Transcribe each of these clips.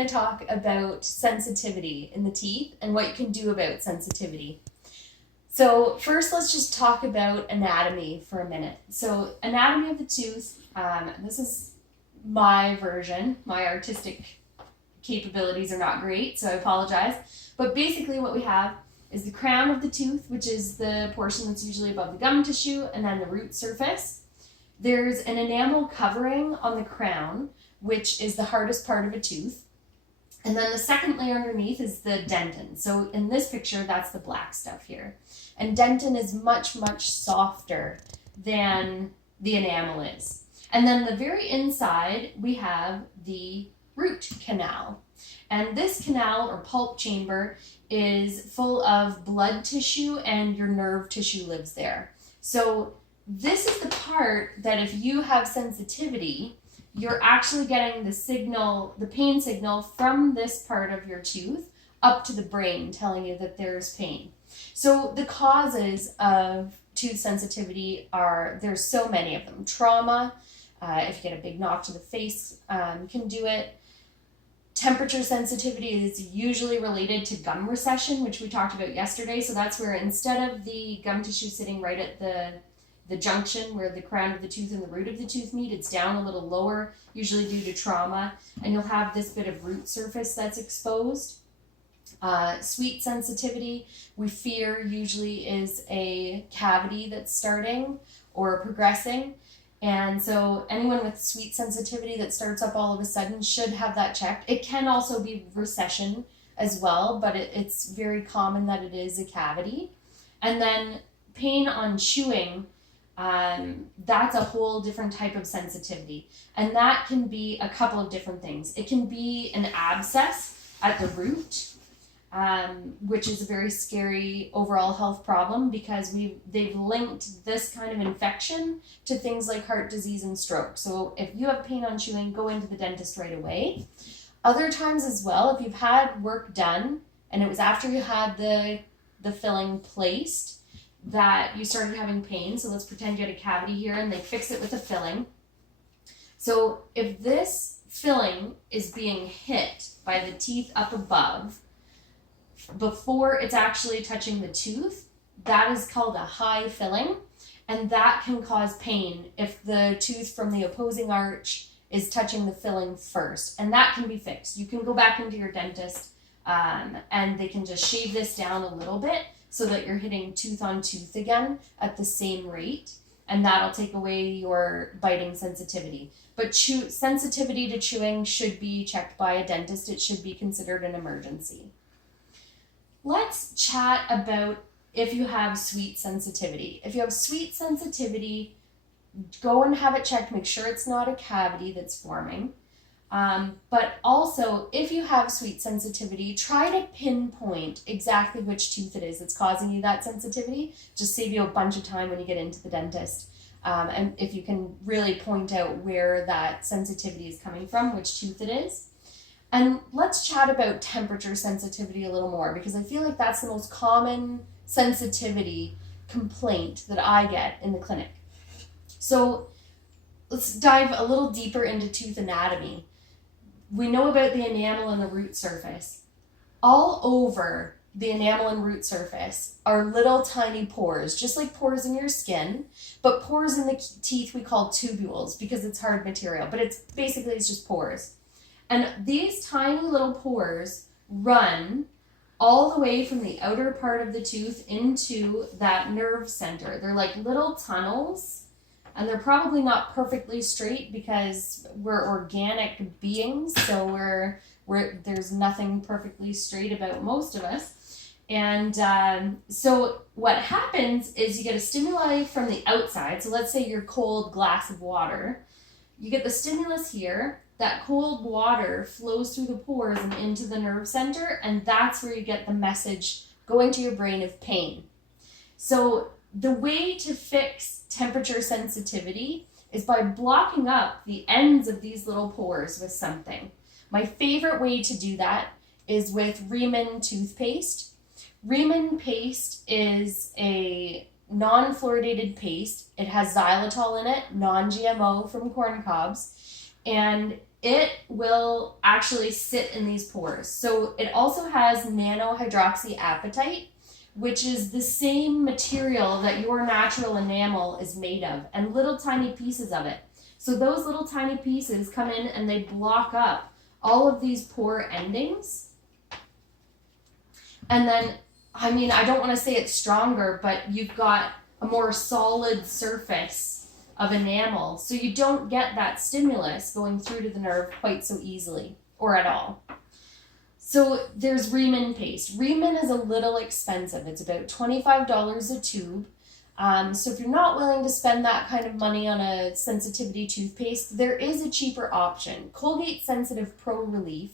going to talk about sensitivity in the teeth and what you can do about sensitivity. So first, let's just talk about anatomy for a minute. So anatomy of the tooth, this is my version. My artistic capabilities are not great, so I apologize. But basically what we have is the crown of the tooth, which is the portion that's usually above the gum tissue, and then the root surface. There's an enamel covering on the crown, which is the hardest part of a tooth. And then the second layer underneath is the dentin. So in this picture, that's the black stuff here. And dentin is much, much softer than the enamel is. And then the very inside, we have the root canal. And this canal or pulp chamber is full of blood tissue, and your nerve tissue lives there. So this is the part that if you have sensitivity, you're actually getting the signal, the pain signal from this part of your tooth up to the brain telling you that there's pain. So the causes of tooth sensitivity there's so many of them. Trauma, if you get a big knock to the face, can do it. Temperature sensitivity is usually related to gum recession, which we talked about yesterday. So that's where instead of the gum tissue sitting right at the junction where the crown of the tooth and the root of the tooth meet, it's down a little lower, usually due to trauma, and you'll have this bit of root surface that's exposed. Sweet sensitivity, we fear usually is a cavity that's starting or progressing. And so anyone with sweet sensitivity that starts up all of a sudden should have that checked. It can also be recession as well, but it's very common that it is a cavity. And then pain on chewing, that's a whole different type of sensitivity. And that can be a couple of different things. It can be an abscess at the root, which is a very scary overall health problem because they've linked this kind of infection to things like heart disease and stroke. So if you have pain on chewing, go into the dentist right away. Other times as well, if you've had work done and it was after you had the filling placed that you started having pain, so let's pretend you had a cavity here and they fix it with a filling. So if this filling is being hit by the teeth up above, before it's actually touching the tooth, that is called a high filling, and that can cause pain if the tooth from the opposing arch is touching the filling first, and that can be fixed. You can go back into your dentist and they can just shave this down a little bit so that you're hitting tooth on tooth again at the same rate, and that'll take away your biting sensitivity. But sensitivity to chewing should be checked by a dentist. It should be considered an emergency. Let's chat about if you have sweet sensitivity. If you have sweet sensitivity, go and have it checked. Make sure it's not a cavity that's forming. But also, if you have sweet sensitivity, try to pinpoint exactly which tooth it is that's causing you that sensitivity. Just save you a bunch of time when you get into the dentist. And if you can really point out where that sensitivity is coming from, which tooth it is. And let's chat about temperature sensitivity a little more, because I feel like that's the most common sensitivity complaint that I get in the clinic. So let's dive a little deeper into tooth anatomy. We know about the enamel and the root surface. All over the enamel and root surface are little tiny pores, just like pores in your skin, but pores in the teeth we call tubules because it's hard material, but it's just pores. And these tiny little pores run all the way from the outer part of the tooth into that nerve center. They're like little tunnels, and they're probably not perfectly straight because we're organic beings, so there's nothing perfectly straight about most of us. And so what happens is you get a stimuli from the outside. So let's say your cold glass of water. You get the stimulus here. That cold water flows through the pores and into the nerve center, and that's where you get the message going to your brain of pain. So the way to fix temperature sensitivity is by blocking up the ends of these little pores with something. My favorite way to do that is with Riemann toothpaste. Riemann paste is a non-fluoridated paste. It has xylitol in it, non-GMO from corn cobs, and it will actually sit in these pores. So it also has nanohydroxyapatite, which is the same material that your natural enamel is made of, and little tiny pieces of it. So those little tiny pieces come in and they block up all of these pore endings. And then, I mean, I don't want to say it's stronger, but you've got a more solid surface of enamel. So you don't get that stimulus going through to the nerve quite so easily or at all. So there's Riemann paste. Riemann is a little expensive. It's about $25 a tube. So if you're not willing to spend that kind of money on a sensitivity toothpaste, there is a cheaper option. Colgate Sensitive Pro Relief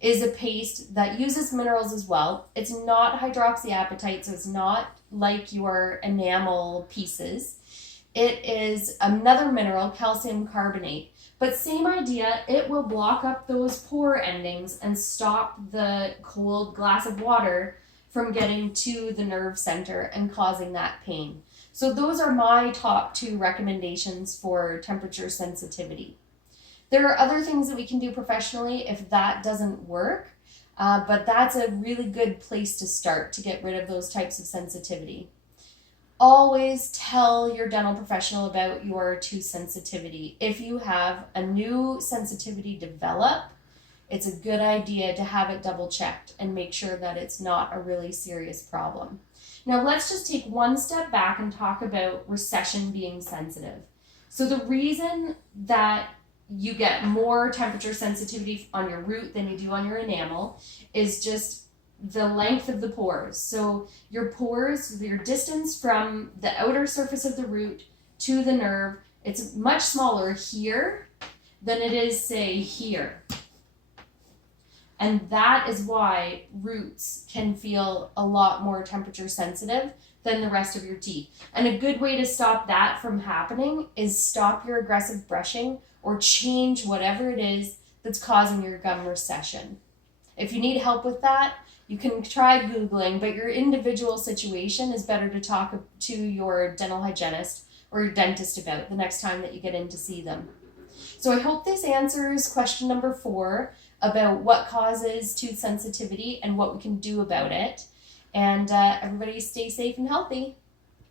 is a paste that uses minerals as well. It's not hydroxyapatite, so it's not like your enamel pieces. It is another mineral, calcium carbonate. But same idea, it will block up those pore endings and stop the cold glass of water from getting to the nerve center and causing that pain. So those are my top 2 recommendations for temperature sensitivity. There are other things that we can do professionally if that doesn't work, but that's a really good place to start to get rid of those types of sensitivity. Always tell your dental professional about your tooth sensitivity. If you have a new sensitivity develop, it's a good idea to have it double checked and make sure that it's not a really serious problem. Now let's just take one step back and talk about recession being sensitive. So the reason that you get more temperature sensitivity on your root than you do on your enamel is just the length of the pores. So your pores, your distance from the outer surface of the root to the nerve, it's much smaller here than it is, say, here. And that is why roots can feel a lot more temperature sensitive than the rest of your teeth. And a good way to stop that from happening is stop your aggressive brushing or change whatever it is that's causing your gum recession. If you need help with that, you can try Googling, but your individual situation is better to talk to your dental hygienist or your dentist about the next time that you get in to see them. So I hope this answers question number 4 about what causes tooth sensitivity and what we can do about it. And everybody stay safe and healthy.